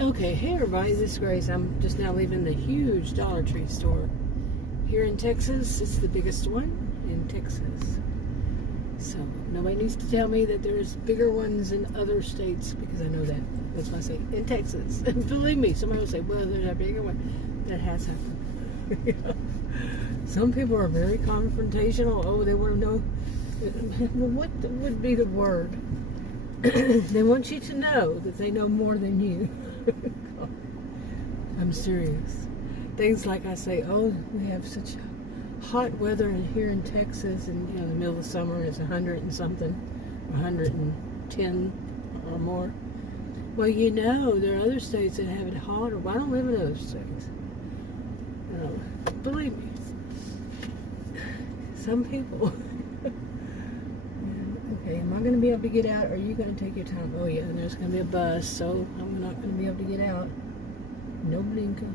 Okay, hey everybody, this is Grace. I'm just now leaving the huge Dollar Tree store here in Texas. It's the biggest one in Texas. So nobody needs to tell me that there's bigger ones in other states because I know that. That's why I say in Texas. And believe me, somebody will say, well, there's a bigger one. That has happened. Some people are very confrontational. Oh, they want to know. Well, what would be the word? They want you to know that they know more than you. I'm serious. Things like I say, oh, we have such hot weather here in Texas, and the middle of the summer is 100 and something, 110 or more. Well, there are other states that have it hotter. Well, I don't live in those states. Believe me, some people. Okay, am I going to be able to get out, or are you going to take your time? Oh yeah, and there's going to be a bus, so I'm not going to be able to get out. Nobody can.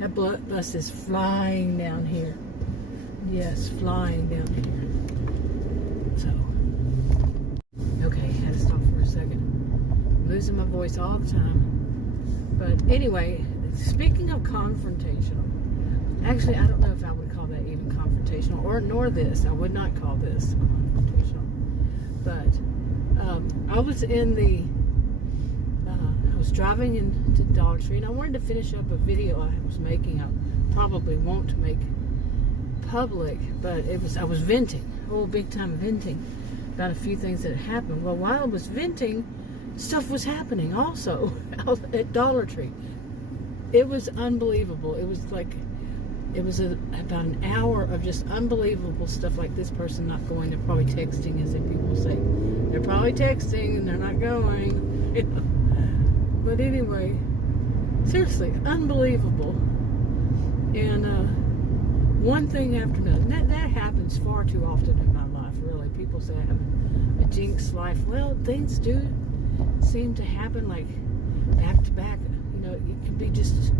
That bus is flying down here. Yes, flying down here. So, okay, had to stop for a second. I'm losing my voice all the time. But anyway, speaking of confrontational, actually, I don't know if I would call that even confrontational, nor this. I would not call this confrontational. But I was I was driving into Dollar Tree, and I wanted to finish up a video I was making. I probably won't make public, but I was venting, big time venting about a few things that had happened. Well, while I was venting, stuff was happening also at Dollar Tree. It was unbelievable. It was about an hour of just unbelievable stuff, like this person not going. They're probably texting, as people say. They're probably texting and they're not going. But anyway, seriously, unbelievable. And one thing after another. That happens far too often in my life, really. People say I have a jinx life. Well, things do seem to happen like back to back. It can be just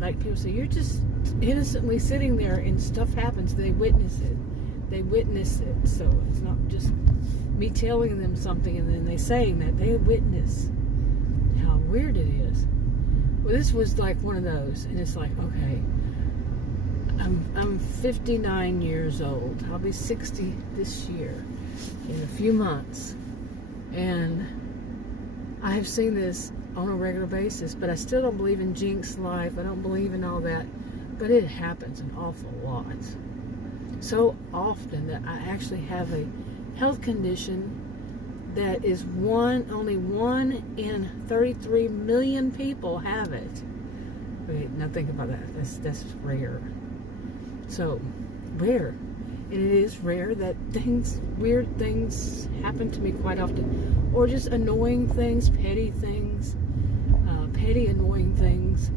like people say, you're just innocently sitting there and stuff happens. They witness it. So it's not just me telling them something and then they saying that. They witness how weird it is. Well, this was like one of those, and it's like, okay, I'm 59 years old. I'll be 60 this year in a few months, and I have seen this on a regular basis, but I still don't believe in jinx life. I don't believe in all that, but it happens an awful lot. So often that I actually have a health condition that is only 1 in 33 million people have it. Wait, now think about that. That's rare. So rare. And it is rare that weird things happen to me quite often. Or just annoying things, petty things, petty annoying things.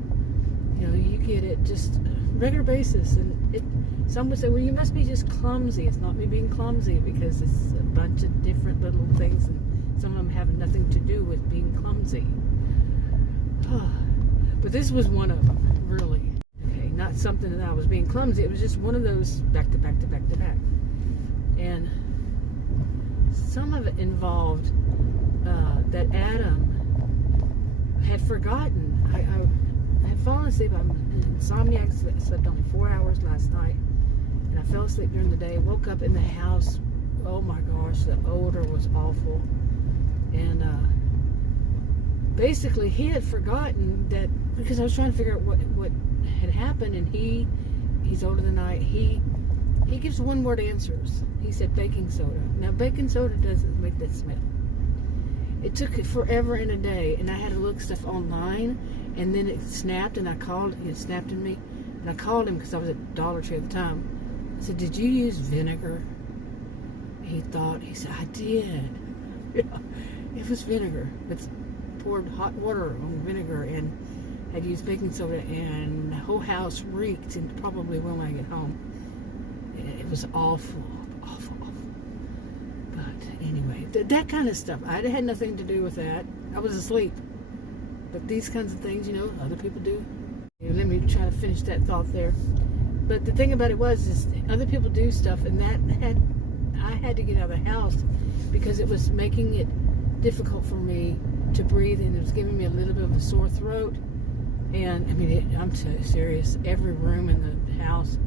You get it just regular basis. And some would say, well, you must be just clumsy. It's not me being clumsy, because it's a bunch of different little things, and some of them have nothing to do with being clumsy. But this was one of them, really. Okay, not something that I was being clumsy. It was just one of those back to back to back to back. And some of it involved that Adam had forgotten. I had fallen asleep. I'm an insomniac. I slept only 4 hours last night, and I fell asleep during the day. Woke up in the house. Oh my gosh, the odor was awful. And basically, he had forgotten that, because I was trying to figure out what had happened, and he's older than I. He gives one-word answers. He said baking soda. Now, baking soda doesn't make that smell. It took forever and a day, and I had to look stuff online, and then it snapped, and it snapped in me, and I called him because I was at Dollar Tree at the time. I said, did you use vinegar? He said, I did. Yeah, it was vinegar. It's poured hot water on vinegar and had used baking soda, and the whole house reeked, and probably when I get home. It was awful. But anyway, that kind of stuff. I had nothing to do with that. I was asleep. But these kinds of things, other people do. Let me try to finish that thought there. But the thing about it is other people do stuff, and I had to get out of the house because it was making it difficult for me to breathe, and it was giving me a little bit of a sore throat. And I mean, I'm serious. Every room in the house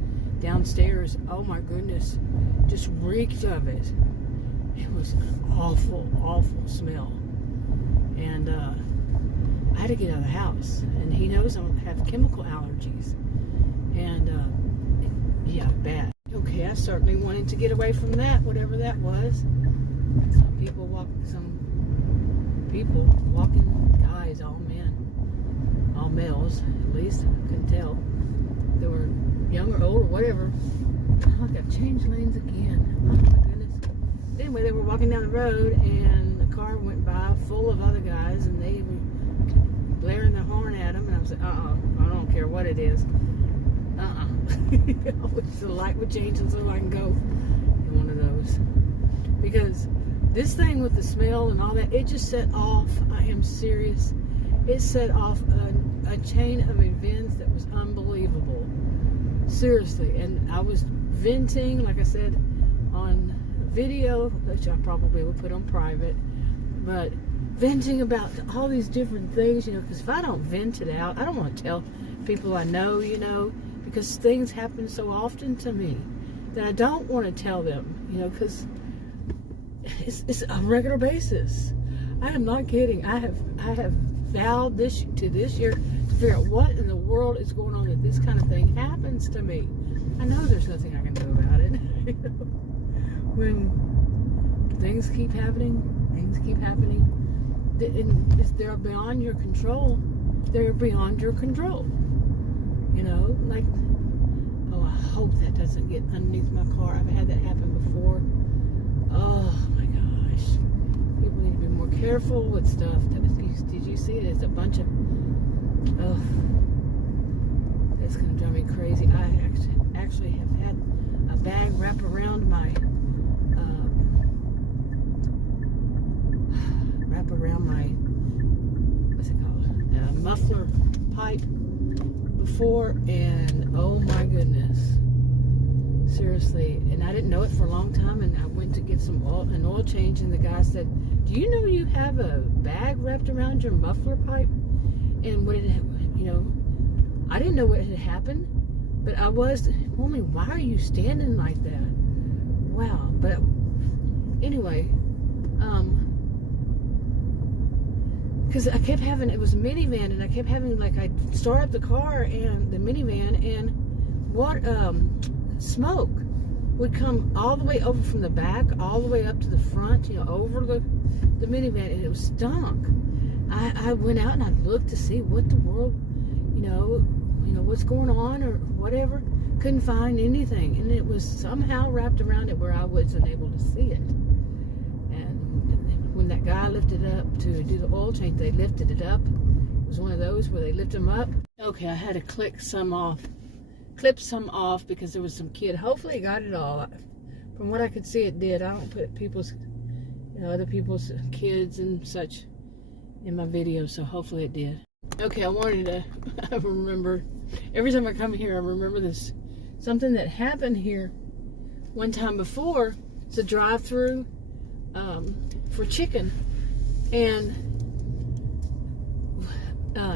downstairs, oh my goodness, just reeked of it. It was an awful, awful smell. And I had to get out of the house. And he knows I have chemical allergies. And yeah, bad. Okay, I certainly wanted to get away from that, whatever that was. Some people walking, guys, all men, all males, at least, I couldn't tell. They were young or old or whatever. Oh, I got to change lanes again. Oh my goodness. Anyway, they were walking down the road, and a car went by full of other guys, and they were blaring their horn at them, and I was like, I don't care what it is. I wish the light would change so I can go in one of those. Because this thing with the smell and all that, it just set off, I am serious, it set off a chain of events that was unbelievable. Seriously. And I was venting, like I said, on video, which I probably will put on private, but venting about all these different things, because if I don't vent it out, I don't want to tell people I know, because things happen so often to me that I don't want to tell them, because it's a regular basis. I am not kidding. I have vowed this year to figure out what in the world is going on that this kind of thing happens to me. I know there's nothing I can do about it. When things keep happening, and they're beyond your control. They're beyond your control. Like, oh, I hope that doesn't get underneath my car. I've had that happen before. Oh my gosh. People need to be more careful with stuff. Did you see it? It's a bunch of, oh, that's going to drive me crazy. I actually have had a bag wrap around my, what's it called? Muffler pipe before, and oh my goodness, seriously. And I didn't know it for a long time, and I went to get an oil change, and the guy said, do you know you have a bag wrapped around your muffler pipe? And what I didn't know what had happened, but I was, woman, why are you standing like that? Wow. But anyway, because I kept having, it was a minivan, and I kept having, like, I'd start up the car and the minivan, and what smoke would come all the way over from the back, all the way up to the front, over the minivan, and it was stunk. I went out and I looked to see what the world, what's going on or whatever. Couldn't find anything, and it was somehow wrapped around it where I wasn't able to see it. When that guy lifted it up to do the oil change, they lifted it up. It was one of those where they lift them up. Okay, I had to clip some off because there was some kid. Hopefully it got it all. From what I could see, it did. I don't put people's, other people's kids and such in my videos, so hopefully it did. Okay, I wanted to, I remember, every time I come here, I remember this, something that happened here one time before. It's a drive-through for chicken, and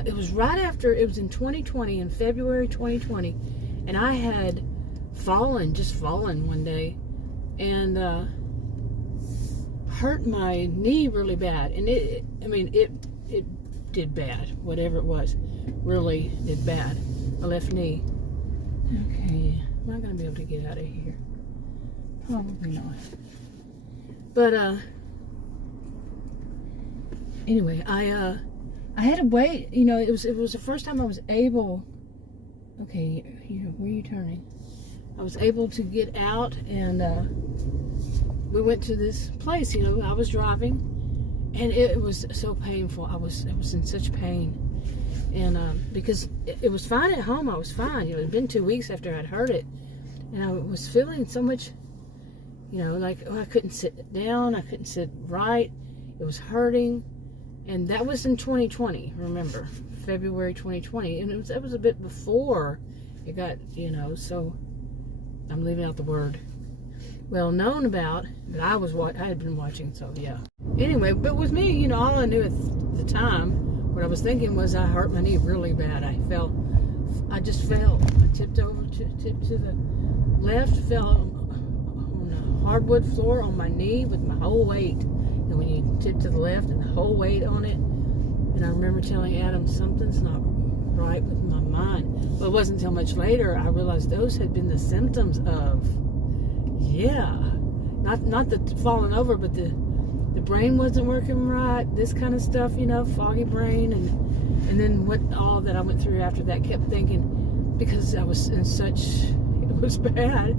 it was right after, it was in 2020, in February 2020, and I had just fallen one day, and hurt my knee really bad, and it did bad, whatever it was, really did bad, my left knee. Okay, am I going to be able to get out of here? Probably not. But anyway, I had to wait. It was the first time I was able. Okay, where are you turning? I was able to get out, and we went to this place. I was driving, and it was so painful. I was in such pain, and because it was fine at home, I was fine. It had been 2 weeks after I'd heard it, and I was feeling so much. Like, I couldn't sit down, I couldn't sit right, it was hurting, and that was in 2020, remember, February 2020, and that was a bit before it got, so I'm leaving out the word, well known about, that I had been watching. So yeah. Anyway, but with me, you know, all I knew at the time, what I was thinking was I hurt my knee really bad. I just fell. I tipped to the left, fell on the hardwood floor on my knee with my whole weight. And when you tip to the left and the whole weight on it, and I remember telling Adam, something's not right with my mind. Well, it wasn't until much later I realized those had been the symptoms of, not the falling over, but the brain wasn't working right, this kind of stuff, you know, foggy brain, and then what all that I went through after that, kept thinking, because I was in such, it was bad,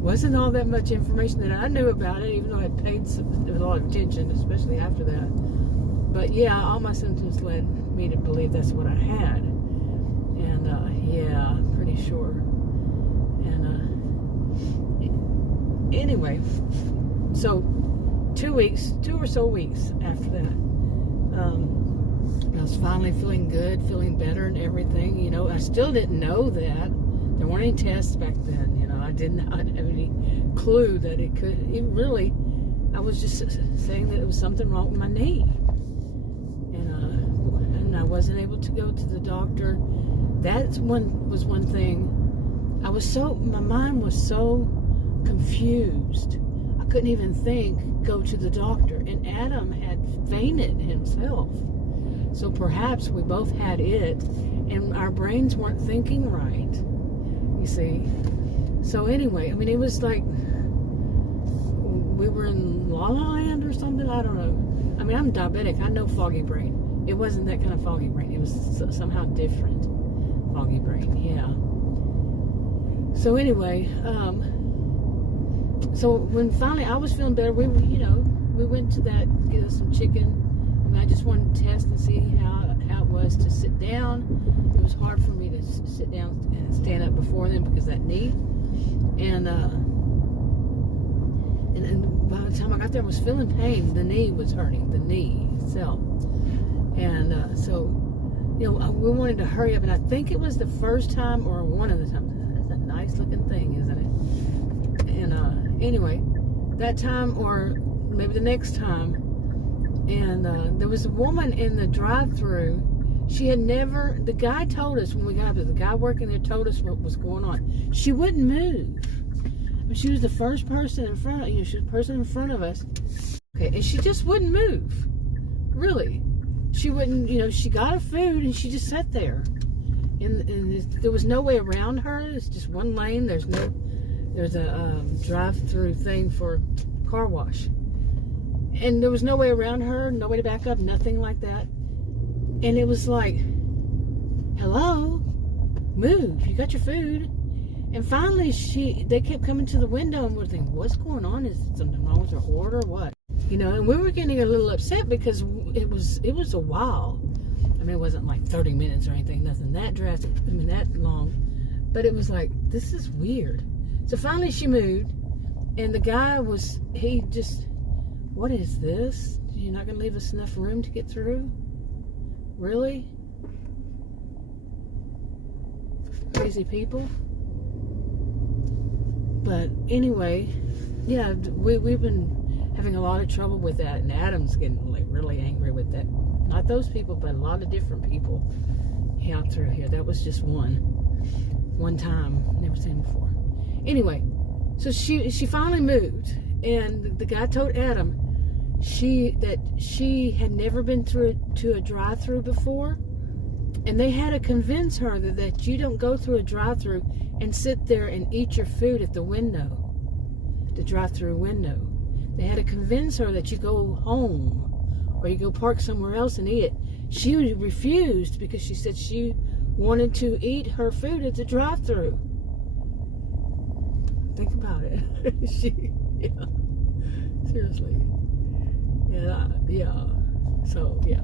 wasn't all that much information that I knew about it, even though I had paid a lot of attention, especially after that. But yeah, all my symptoms led me to believe that's what I had. And yeah, pretty sure. And anyway, so 2 or so weeks after that, I was finally feeling good, feeling better and everything. You know, I still didn't know that. There weren't any tests back then. You know, I did not have any clue that it could, really, I was just saying that it was something wrong with my knee. And I wasn't able to go to the doctor. That was one thing. My mind was so confused. I couldn't even go to the doctor. And Adam had fainted himself. So perhaps we both had it, and our brains weren't thinking right, you see. So anyway, I mean, it was like we were in La La Land or something, I don't know. I mean, I'm diabetic, I know foggy brain. It wasn't that kind of foggy brain. It was somehow different foggy brain, yeah. So anyway, so when finally I was feeling better, we went to get us some chicken. I mean, I just wanted to test and see how it was to sit down. It was hard for me to sit down and stand up before them because of that knee. And by the time I got there, I was feeling pain. The knee was hurting, the knee itself. And so, you know, we wanted to hurry up. And I think it was the first time or one of the times. That's a nice looking thing, isn't it? And anyway, that time or maybe the next time, and there was a woman in the drive-thru. The guy told us when we got up there, the guy working there told us what was going on. She wouldn't move. She was the first person in front of, she was the person in front of us. Okay, and she just wouldn't move. Really. She wouldn't, she got her food and she just sat there. And there was no way around her. It's just one lane. There's a drive-through thing for car wash. And there was no way around her, no way to back up, nothing like that. And it was like, hello, move, you got your food. And finally they kept coming to the window and we're thinking, what's going on? Is something wrong with her order or what? And we were getting a little upset because it was a while. I mean, it wasn't like 30 minutes or anything, nothing that drastic, that long. But it was like, this is weird. So finally she moved, and the guy what is this? You're not going to leave us enough room to get through? Really? Crazy people? But anyway, yeah, we've been having a lot of trouble with that, and Adam's getting really angry with that. Not those people, but a lot of different people out through here. That was just one time. Never seen before. Anyway, so she finally moved, and the guy told Adam that she had never been to a drive-through before, and they had to convince her that you don't go through a drive-through and sit there and eat your food at the window, the drive-through window. They had to convince her that you go home or you go park somewhere else and eat it. She refused because she said she wanted to eat her food at the drive-through. Think about it. Seriously. Yeah. So, yeah.